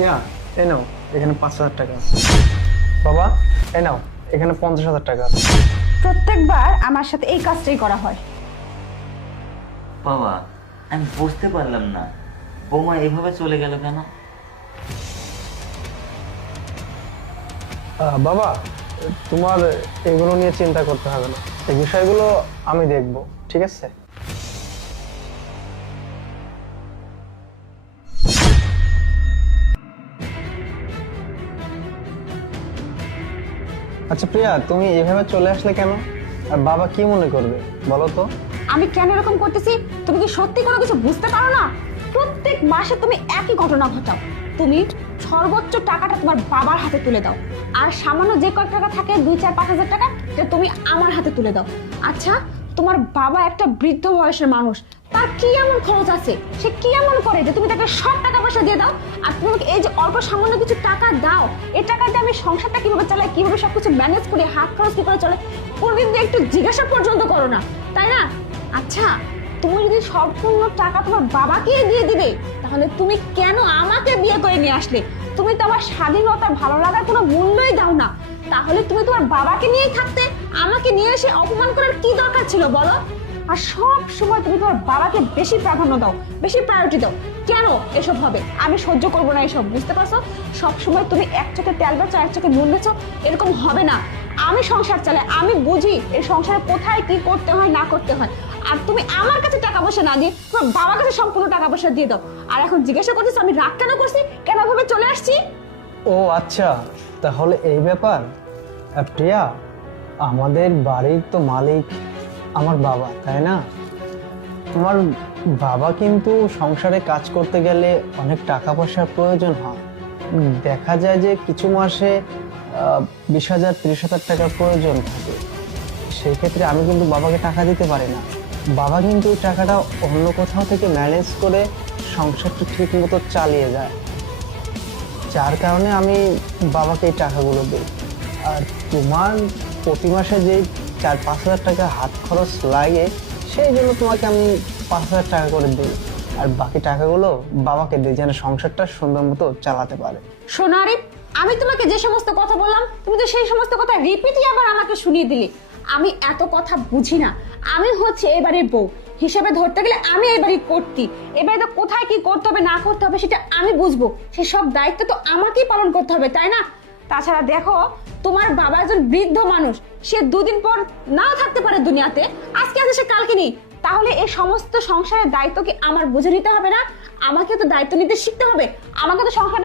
ইয়া, এই নাও এখানে 5,000 টাকা আছে। বাবা, এই নাও এখানে 50,000 টাকা আছে। প্রত্যেকবার আমার সাথে এই কাজটাই করা হয়। বাবা, আমি বুঝতে পারলাম না বৌমা এভাবে চলে গেল কেন? বাবা, তোমার এগুলো নিয়ে চিন্তা করতে হবে না, এই বিষয়গুলো আমি দেখব, ঠিক আছে? আচ্ছা প্রিয়া, তুমি এভাবে চলে আসলে কেন? আর বাবা কি মনে করবে বলো তো? আমি কেন এরকম করতেছি তুমি কি সত্যি কোনো কিছু বুঝতে পারো না? প্রত্যেক মাসে তুমি একই ঘটনা ঘটাও। তুমি সর্বোচ্চ টাকাটা তোমার বাবার হাতে তুলে দাও, আর সামান্য যে কয়েক টাকা থাকে 2, 4, 5 হাজার টাকা এটা তুমি আমার হাতে তুলে দাও। আচ্ছা, তোমার বাবা একটা বৃদ্ধ বয়সের মানুষ, তার কি এমন খরচ আছে, সে কি এমন করে যে তুমি তাকে সব টাকা পয়সা দিয়ে দাও? আর তুমি আমাকে এই যে অল্প সামান্য কিছু টাকা দাও, এই টাকা দিয়ে আমি সংসারটা কিভাবে চালাই, কিভাবে সবকিছু ম্যানেজ করি, হাত খরচ কি করে চলে, কোনদিন দিয়ে একটু জিজ্ঞাসা পর্যন্ত করো না, তাই না? আচ্ছা, তুমি যদি সম্পূর্ণ টাকা তোমার বাবাকে দিয়ে দিবে, তাহলে তুমি কেন আমাকে বিয়ে করে নিয়ে আসলে? তুমি তো আমার স্বাধীনতা ভালো লাগার কোনো মূল্যই দাও না। তাহলে তুমি তোমার বাবাকে নিয়েই থাকতে, আমাকে নিয়ে এসে অপমান করার কি দরকার ছিল বলো? আর সব সময় তুমি তোমার বাবাকে বেশি প্রাধান্য দাও, বেশি প্রায়োরিটি দাও। কেন এসব হবে? আমি সহ্য করবো না এসব, বুঝতে পারছো? সব সময় তুমি এক চোখে তেল বেচো, এক চোখে নুন বেচো, এরকম হবে না। আমি সংসার চালাই, আমি বুঝি এই সংসারে কোথায় কি করতে হয় না করতে হয়। আর তুমি আমার কাছে টাকা পয়সা না দিয়ে তোমার বাবার কাছে সম্পূর্ণ টাকা পয়সা দিয়ে দাও। আর এখন জিজ্ঞাসা করছিস আমি রাগ কেন করছি, কেন ভাবে চলে আসছি? ও আচ্ছা, তাহলে এই ব্যাপার। প্রিয়া, আমাদের বাড়ির তো মালিক আমার বাবা, তাই না? আমার বাবা কিন্তু সংসারে কাজ করতে গেলে অনেক টাকা পয়সার প্রয়োজন হয়। দেখা যায় যে কিছু মাসে 20,000 30,000 টাকার প্রয়োজন থাকে। সেই ক্ষেত্রে আমি কিন্তু বাবাকে টাকা দিতে পারি না। বাবা কিন্তু ওই টাকাটা অন্য কোথাও থেকে ম্যানেজ করে সংসারটা ঠিক মতো চালিয়ে যায়, যার কারণে আমি বাবাকে এই টাকাগুলো দিই। আর তোমার প্রতি মাসে যে 4-5 হাজার টাকা হাত খরচ লাগে, সেই জন্য তোমাকে আমি 5,000 টাকা করে দিই, আর বাকি টাকাগুলো বাবাকে দিই যেন সংসারটা সুন্দর মতো চালাতে পারে। শোনো আরিফ, আমি তোমাকে যে সমস্ত কথা বললাম তুমি তো সেই সমস্ত কথা রিপিটই আবার আমাকে শুনিয়ে দিলে। আমি এত কথা বুঝি না, আমি হচ্ছে এই বাড়ির বউ হিসেবে ধরতে গেলে আমি এই বাড়ির কর্ত্রী। এবারে তো কোথায় কি করতে হবে না করতে হবে সেটা আমি বুঝবো, সেসব দায়িত্ব তো আমাকেই পালন করতে হবে, তাই না? তাছাড়া দেখো, তোমার বাবা একজন বৃদ্ধ মানুষ, সে 2 দিন পর নাও থাকতে পারে দুনিয়াতে, আজকে আছে সে কালকে নেই। তাহলে এই সমস্ত সংসারের দায়িত্ব কি আমার বুঝে নিতে হবে না? আমাকে তো দায়িত্ব নিতে শিখতে হবে, আমাকে তো সংসার